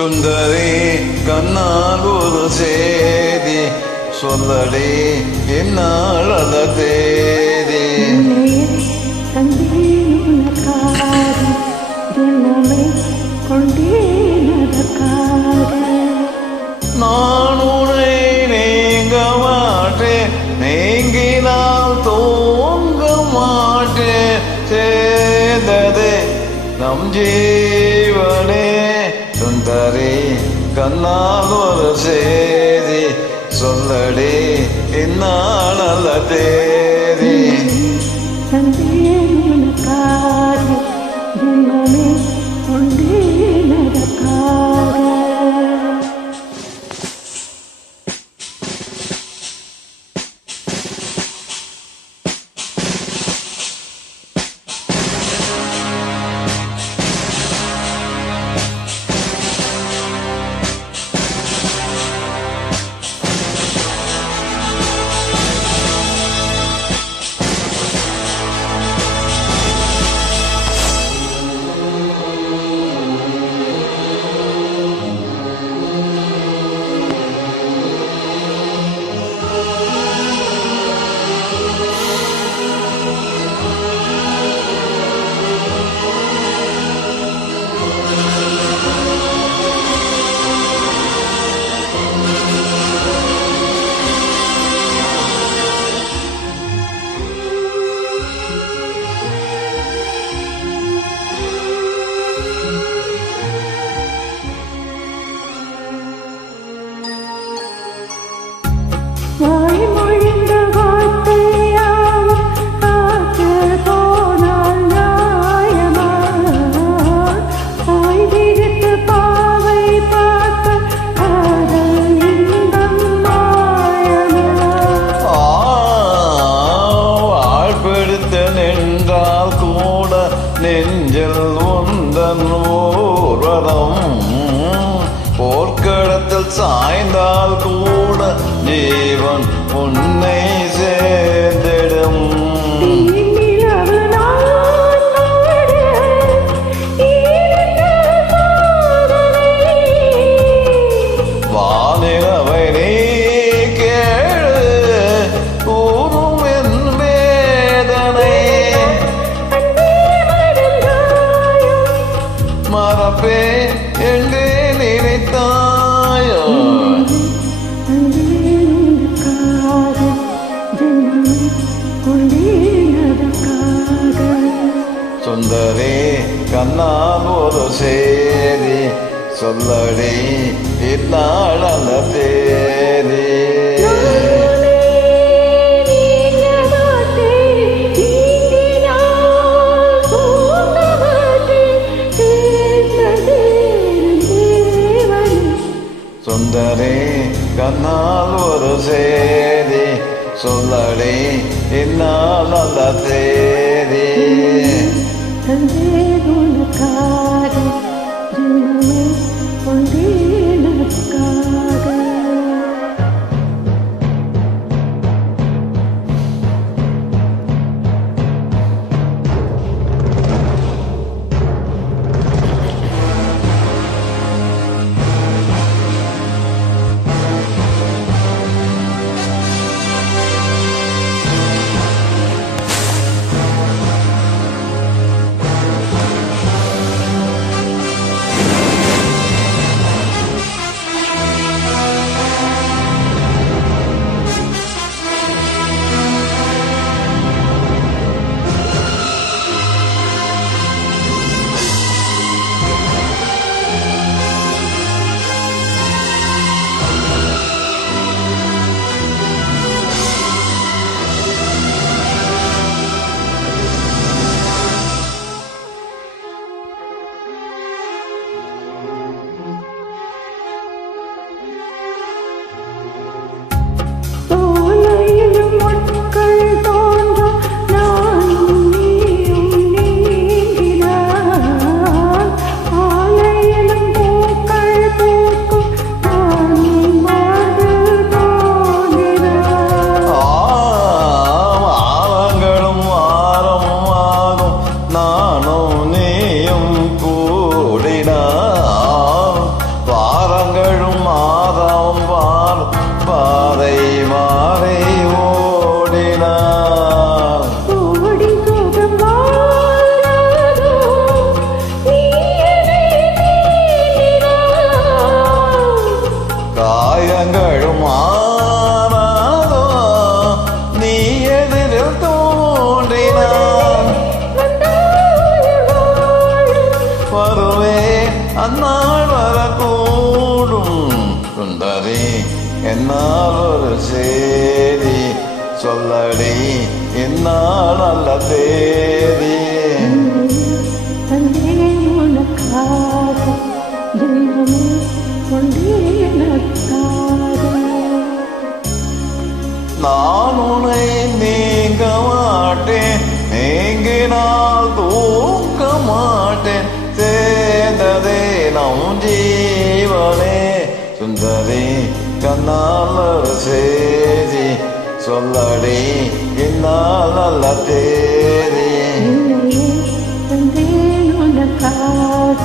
சுந்தரி கண்ணால் ஒரு சேதி சொல்லடி என்னால் அல தேதி நான் உன்னை நீங்க மாட்டேன் நீங்கினால் தூங்க மாட்டேன் சேர்ந்ததே நம் ஜீவனே சுந்தரி கண்ணால் ஒரு சேதி சொல்லடி என்னால் அல தேதி நின்றால் கூட நெஞ்சில் உந்தன் ஊர்வலம் போர்க்களத்தில் சாய்ந்தால் கூட ஜீவன் உன்னை சேர்ந்திடும் வானிலவை நீ மறப்பே என்று நினைத்தாயோ சுந்தரி கண்ணால் ஒரு சேதி சொல்லடி இந்நாள் அந்த தேதி சுந்தரி கண்ணால் ஒரு சேதி சொல்லடி இந்நாள் அந்த தேதி அந்நாள் வரக்கூடும் சுந்தரி என்னால் ஒரு சேதி சொல்லடி என்னால் நல்ல தேதி தந்தேன் உனக்காக தெய்வமே கொண்டே எனக்காக நான் உன்னை நீங்க மாட்டேன் நீங்கினால் தூக்க மாட்டேன் சேர்ந்ததே நம் ஜீவனே சுந்தரி கண்ணால் ஒரு சேதி சொல்லடி என்னால் நல்ல தேதி தந்தேன் உனக்காக